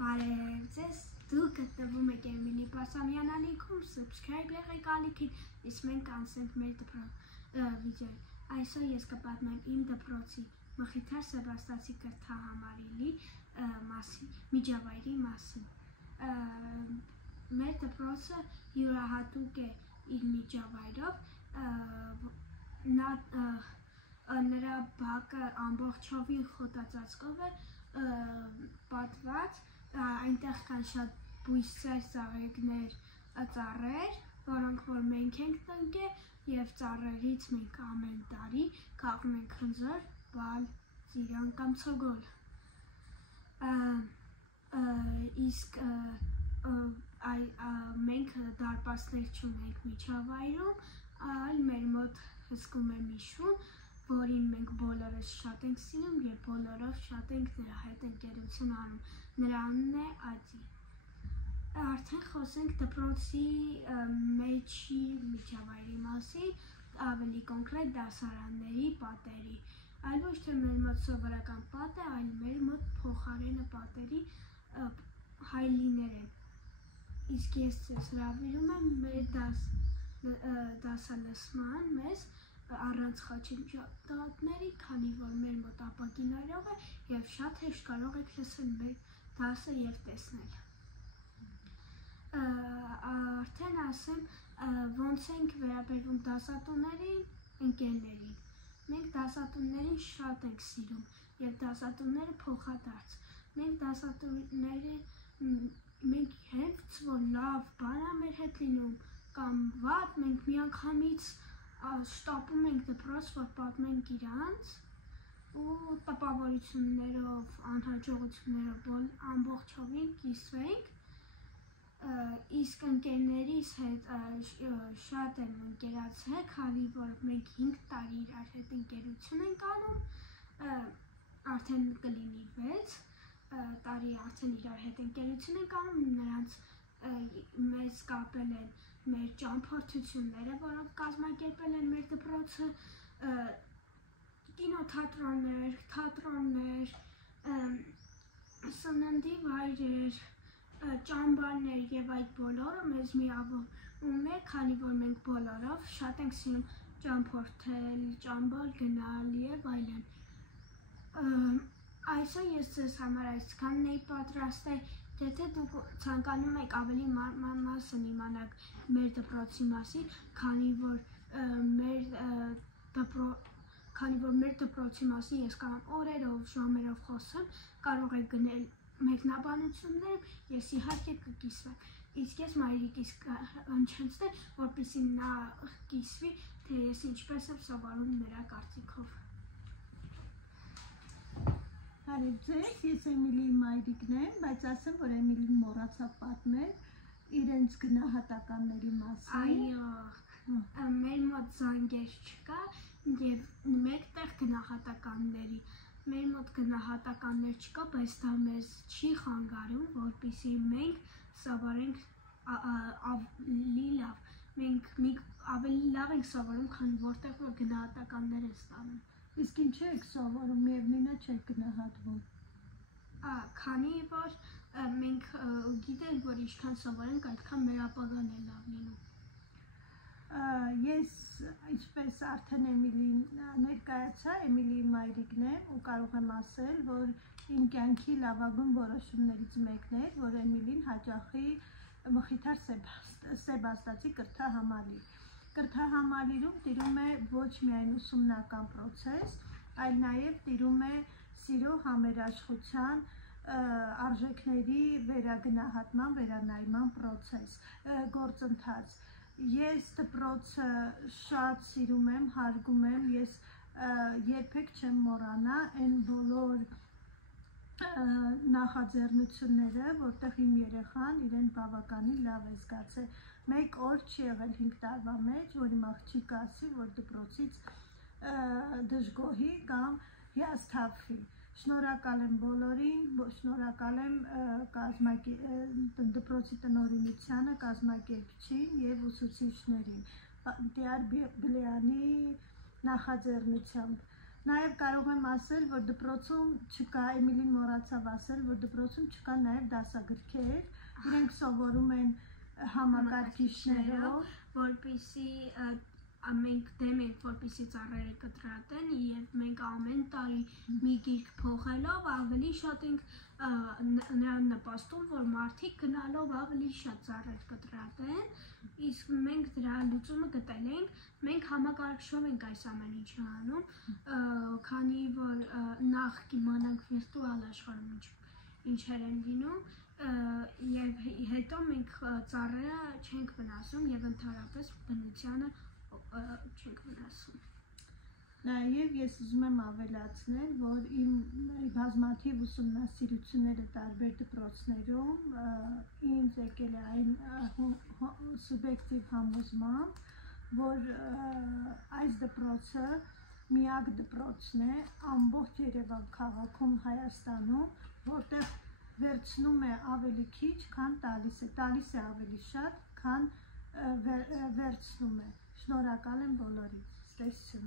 Բարև ձեզ, դուք գտնվում եք Էմիլի Պասամյան ալիքում, subscribe եղեք ալիքին, իսկ մենք անցնենք մեր վիդեոյին։ Այսօր ես կպատմեմ իմ դպրոցի Մխիթար Սեբաստացի կրթահամարի միջավայրի մասին։ Մեր դպրոցը յուրահատուկ է իր միջավայրով, նրա բակը ամբողջովին խոտածածկով է պատված, այնտեղ կան շատ բույսեր, ծաղիկներ, ծառեր, որոնք որ մենք ենք տնկել, և ծառերից մենք ամեն տարի քաղում ենք խնձոր, բալ, ծիրան կամ ցոգոլ։ Իսկ մենք դարպասներ չունենք միջավայրում, այլ մեր մոտ հսկում է մի շուն, որին մենք բոլորս շատ ենք սիրում և բոլորով շատ ենք նրա հետ ընկերություն անում, նրա անունն է Ադի։ Արդեն խոսենք դպրոցի մեջի միջավայրի մասին, ավելի կոնկրետ դասարանների պատերի, այլ ոչ թե մեր մոտ սովորական պատ է, այլ մեր մոտ փոխարենը պատերի հայլիներ են։ Իսկ ես ձեզ հրավիրում եմ մեր դասալսման մեզ առանց խաչի-ճակատների, քանի որ մեր մոտ ապակիներով է և շատ հեշտ կարող եք լսել մեր դասը և տեսնել։ Արդեն ասեմ, ոնց ենք վերաբերվում դասատուներին, ընկերներին։ Մենք դասատուներին շատ ենք սիրում և դասատուները փոխադարձ։ Մենք դասատուները մենք հենց որ լավ բան է մեր հետ լինում կամ վատ, մենք միանգամից շտապում ենք դպրոց, որ պատմենք իրանց ու տպավորություններով, անհաջողություններով ամբողջովին կիսվենք, իսկ ընկերներիս հետ շատ եմ ընկերացել, քանի որ մենք 5 տարի իրար հետ ընկերություն ենք անում, արդեն կլինի 6 տարի արդեն իրար հետ ընկերություն ենք անում, նրանց մեզ կապել են մեր ճամփորդությունները, որոնք կազմակերպել են մեր դպրոցը, կինոթատրոններ, թատրոններ, սննդի վայրեր, ճամբարներ և այդ բոլորը մեզ միավորում է, քանի որ մենք բոլորով շատ ենք սիրում ճամփորդել, ճամբար գնալ և այլն։ Այսօր ես ձեզ համար այսքանն էի պատրաստել, եթե դուք ցանկանում եք ավելի մանրամասն իմանալ մեր դպրոցի մասին, քանի որ մեր դպրոցի մասին ես կարող օրերով, ժամերով խոսեմ, կարող եք գնել մեկնաբանություններ, ես իհարկե կկիսվեմ, իսկ ես մայրիկիս կհնչեցնեմ, որպեսզի նա կիսվի, թե ես ինչպես եմ սովորում նրա կարծիքով։ Բարև ձեզ, ես Էմիլիի մայրիկն եմ, բայց ասեմ, որ Էմիլին մոռացավ պատմել իրենց գնահատականների մասին։ Այո, մեր մոտ զանգեր չկա և մեկտեղ գնահատականների։ Մեր մոտ գնահատականներ չկա, բայց դա մեզ չի խանգարում, որպեսզի մենք սովորենք ավելի լավ։ Մենք ավելի լավ ենք սովորում, քան որտեղ որ գնահատականներ են ստանում։ Իսկ ինչ եք սովորում, միևնույն է չեք գնահատվում։ Քանի որ մենք գիտենք, որ ինչքան սովորենք, այդքան մեր ապագան է լավ լինում։ Ես, ինչպես արդեն Էմիլին ներկայացա, Էմիլիի մայրիկն եմ ու կարող եմ ասել, որ իմ կյանքի լավագույն որոշումներից մեկն էր, որ Էմիլին հաճախի Մխիթար Սեբաստացի կրթահամալիրում տիրում է ոչ միայն ուսումնական պրոցես, այլ նաև տիրում է սիրո համերաշխության արժեքների վերագնահատման, վերանայման պրոցես, գործընթաց։ Ես դպրոցը շատ սիրում եմ, հարգում եմ, ես երբեք չեմ մոռանա այն բոլոր նախաձեռնությունները, որտեղ իմ երեխան իրեն բավականին լավ է զգացել։ Մեկ օր չի եղել 5 տարվա մեջ, որ իմ աղջիկը ասի, որ դպրոցից դժգոհի կամ հիասթափվի։ Շնորհակալ եմ բոլորին, շնորհակալ եմ դպրոցի տնօրինությանը, կազմակերպչին և ուսուցիչներին, Տիար Բլեանի նախաձեռնությամբ։ Նաև կարող եմ ասել, որ դպրոցում չկա, Էմիլին մոռացավ ասել, որ դպրոցում չկա նաև դասագրքեր, իրենք սովորում են համակարգիչներով, որպեսզի մենք դեմ ենք, որպեսզի ծառերը կտրատեն, եւ մենք ամեն տարի մի գիրք փոխելով ավելի շատ ենք նրան նպաստում, որ մարդիկ գնալով ավելի շատ ծառեր կտրատեն, իսկ մենք դրա լուծումը գտել ենք, մենք համակարգչով ենք այս ամեն ինչը անում, քանի որ նախ կիմանանք վիրտուալ աշխարհում ինչեր են լինում, եւ հետո մենք ծառերը չենք վնասում եւ ընդհանրապես բնությանը չենք վնասում։ Նաև ես ուզում եմ ավելացնել, որ իմ բազմաթիվ ուսումնասիրությունները տարբեր դպրոցներում ինձ եկել է այն սուբյեկտիվ համոզմամբ, որ այս դպրոցը միակ դպրոցն է ամբողջ Երևան քաղաքում Հայաստանում, որտեղ վերցնում է ավելի քիչ, քան տալիս է ավելի շատ, քան վերցնում է։ Շնորհակալ եմ բոլորին։ Տեսություն։